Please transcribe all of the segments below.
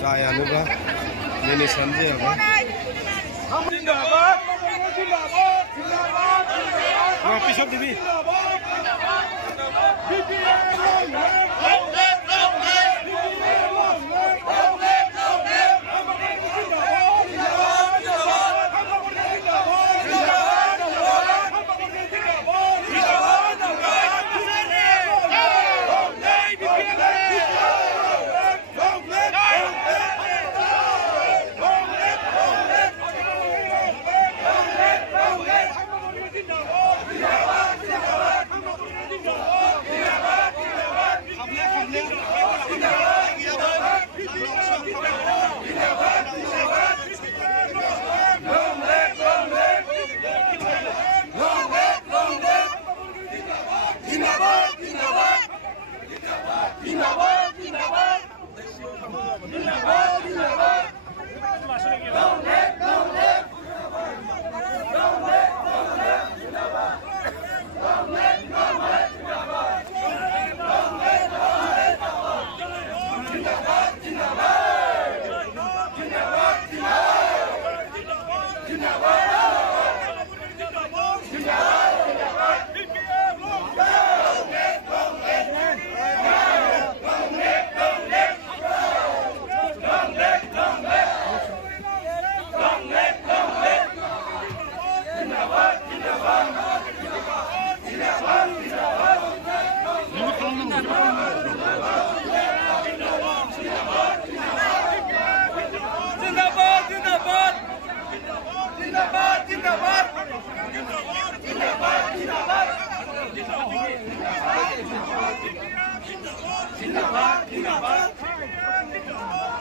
Saya lupa ini sanji apa? Pisau TV.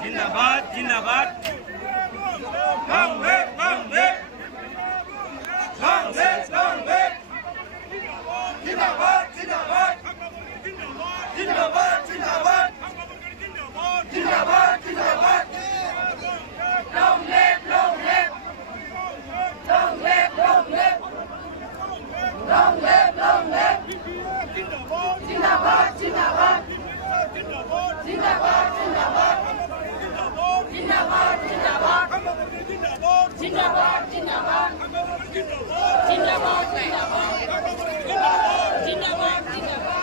जिंदाबाद जिंदाबाद कांग्रेस कांग्रेस कांग्रेस कांग्रेस जिंदाबाद जिंदाबाद जिंदाबाद जिंदाबाद जिंदाबाद जिंदाबाद long live long live long live long live long live long live जिंदाबाद जिंदाबाद जिंदाबाद जिंदाबाद जिंदाबाद जिंदाबाद जिंदाबाद जिंदाबाद जिंदाबाद जिंदाबाद जिंदाबाद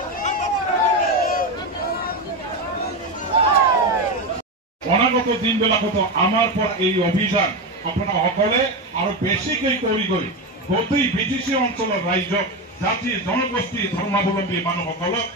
অনাগত দিনবিলাকতো আমাৰ পৰ এই অভিযান আপোনাৰ সকলে আৰু বেছিকৈ কৰি গোটেই বিটিচি অঞ্চলৰ ৰাইজক জাতি জনগোষ্ঠী ধৰ্মাৱলম্বী মানুহসকলক